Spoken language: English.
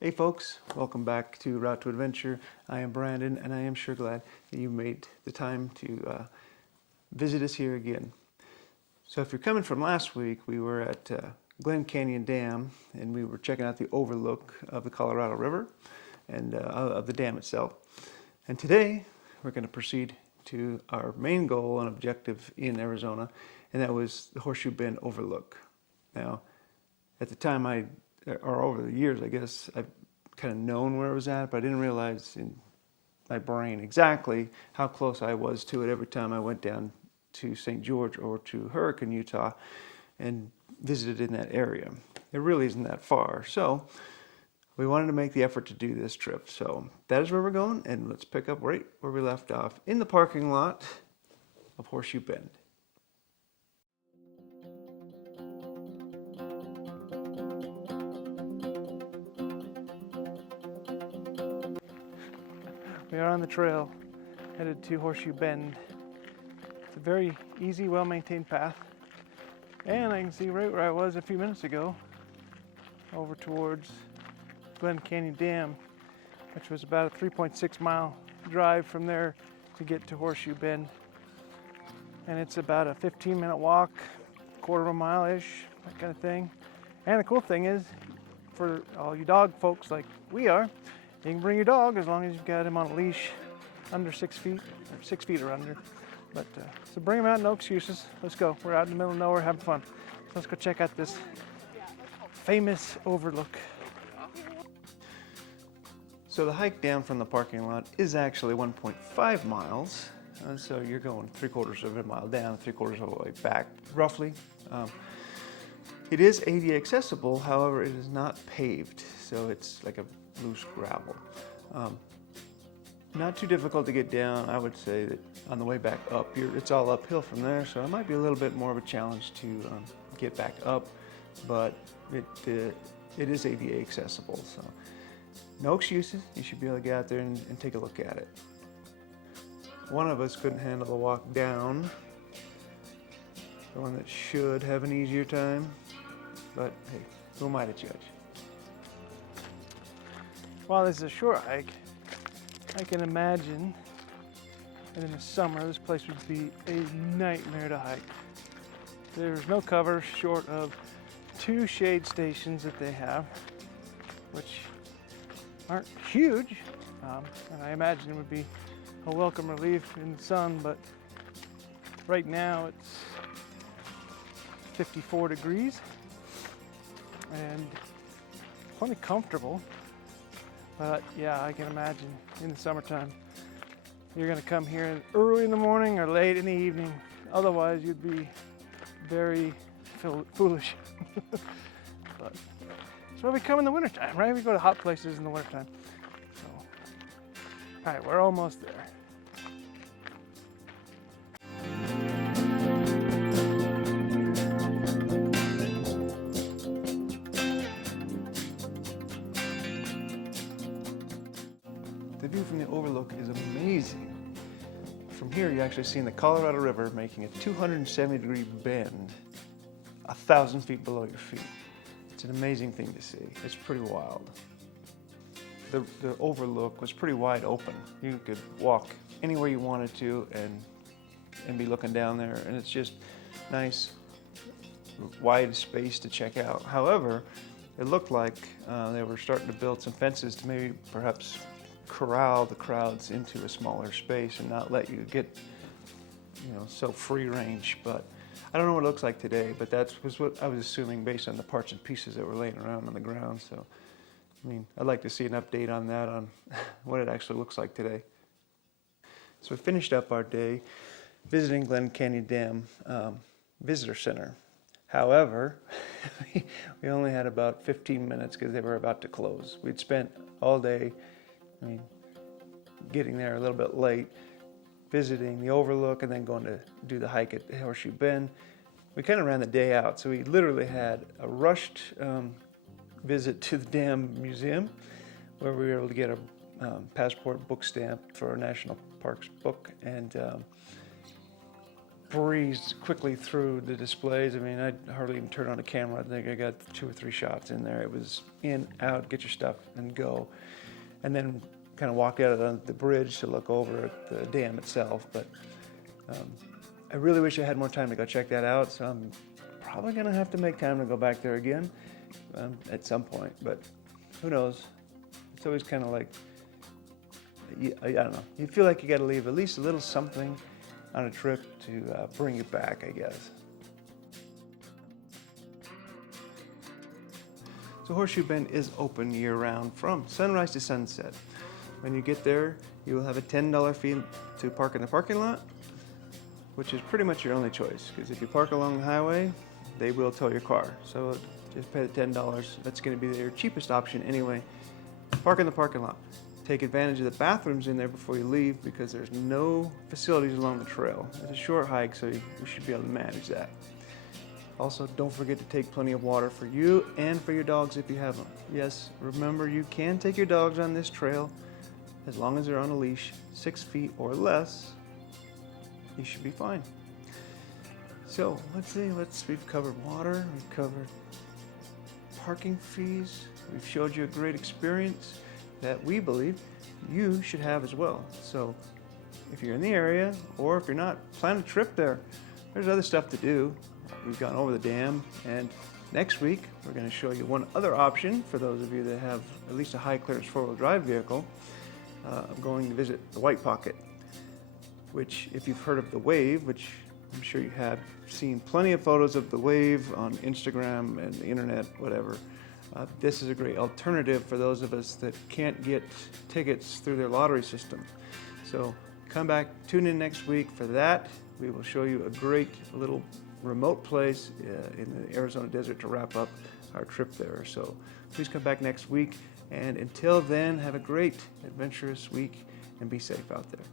Hey folks, welcome back to Route to Adventure. I am Brandon, and I am sure glad that you made the time to visit us here again. So if you're coming from last week, we were at Glen Canyon Dam, and we were checking out the overlook of the Colorado River and of the dam itself. And today, we're going to proceed to our main goal and objective in Arizona, and that was the Horseshoe Bend overlook. Now, at the time or over the years, I guess, I've kind of known where it was at, but I didn't realize in my brain exactly how close I was to it every time I went down to St. George or to Hurricane, Utah, and visited in that area. It really isn't that far, so we wanted to make the effort to do this trip. So that is where we're going, and let's pick up right where we left off in the parking lot of Horseshoe Bend. We are on the trail headed to Horseshoe Bend. It's a very easy, well-maintained path. And I can see right where I was a few minutes ago, over towards Glen Canyon Dam, which was about a 3.6 mile drive from there to get to Horseshoe Bend. And it's about a 15-minute walk, quarter of a mile-ish, that kind of thing. And the cool thing is, for all you dog folks like we are, you can bring your dog as long as you've got him on a leash under 6 feet, or 6 feet or under. But so bring him out, no excuses. Let's go. We're out in the middle of nowhere having fun. So let's go check out this famous overlook. So the hike down from the parking lot is actually 1.5 miles. So you're going 3/4 of a mile down, 3/4 of a way back, roughly. It is ADA accessible, however, it is not paved. So it's like a loose gravel. Not too difficult to get down. I would say that on the way back up, it's all uphill from there, so it might be a little bit more of a challenge to get back up, but it is ADA accessible, so no excuses. You should be able to get out there and take a look at it. One of us couldn't handle the walk down, the one that should have an easier time, but hey, who am I to judge? While this is a short hike, I can imagine that in the summer this place would be a nightmare to hike. There's no cover short of 2 shade stations that they have, which aren't huge, and I imagine it would be a welcome relief in the sun, but right now it's 54 degrees and plenty comfortable. But yeah, I can imagine in the summertime, you're gonna come here early in the morning or late in the evening. Otherwise, you'd be very foolish. But that's why we come in the wintertime, right? We go to hot places in the wintertime. So, all right, we're almost there. The view from the overlook is amazing. From here, you're actually seeing the Colorado River making a 270-degree bend 1,000 feet below your feet. It's an amazing thing to see. It's pretty wild. The overlook was pretty wide open. You could walk anywhere you wanted to and be looking down there, and it's just nice, wide space to check out. However, it looked like they were starting to build some fences to maybe perhaps corral the crowds into a smaller space and not let you get, so free range. But I don't know what it looks like today, but that was what I was assuming based on the parts and pieces that were laying around on the ground. So, I mean, I'd like to see an update on that, on what it actually looks like today. So we finished up our day visiting Glen Canyon Dam Visitor Center. However, we only had about 15 minutes because they were about to close. We'd spent all day, getting there a little bit late, visiting the overlook, and then going to do the hike at Horseshoe Bend. We kind of ran the day out, so we literally had a rushed visit to the Dam Museum, where we were able to get a passport book stamp for our National Parks book, and breezed quickly through the displays. I mean, I hardly even turned on a camera. I think I got 2 or 3 shots in there. It was in, out, get your stuff and go. And then kind of walked out on the bridge to look over at the dam itself. But I really wish I had more time to go check that out. So I'm probably gonna have to make time to go back there again at some point. But who knows? It's always kind of like, I don't know. You feel like you got to leave at least a little something on a trip to bring you back, I guess. So Horseshoe Bend is open year-round from sunrise to sunset. When you get there, you will have a $10 fee to park in the parking lot, which is pretty much your only choice, because if you park along the highway, they will tow your car. So just pay the $10. That's going to be your cheapest option anyway. Park in the parking lot. Take advantage of the bathrooms in there before you leave, because there's no facilities along the trail. It's a short hike, so you should be able to manage that. Also, don't forget to take plenty of water for you and for your dogs if you have them. Yes, remember, you can take your dogs on this trail as long as they're on a leash, 6 feet or less. You should be fine. So let's see, we've covered water, we've covered parking fees, we've showed you a great experience that we believe you should have as well. So if you're in the area, or if you're not, plan a trip there. There's other stuff to do. We've gone over the dam, and next week we're going to show you one other option for those of you that have at least a high clearance 4-wheel drive vehicle. I'm going to visit the White Pocket, which, if you've heard of the Wave, which I'm sure you have seen plenty of photos of the Wave on Instagram and the internet, whatever. This is a great alternative for those of us that can't get tickets through their lottery system. So come back, tune in next week for that. We will show you a great little remote place in the Arizona desert to wrap up our trip there. So please come back next week. And until then, have a great adventurous week and be safe out there.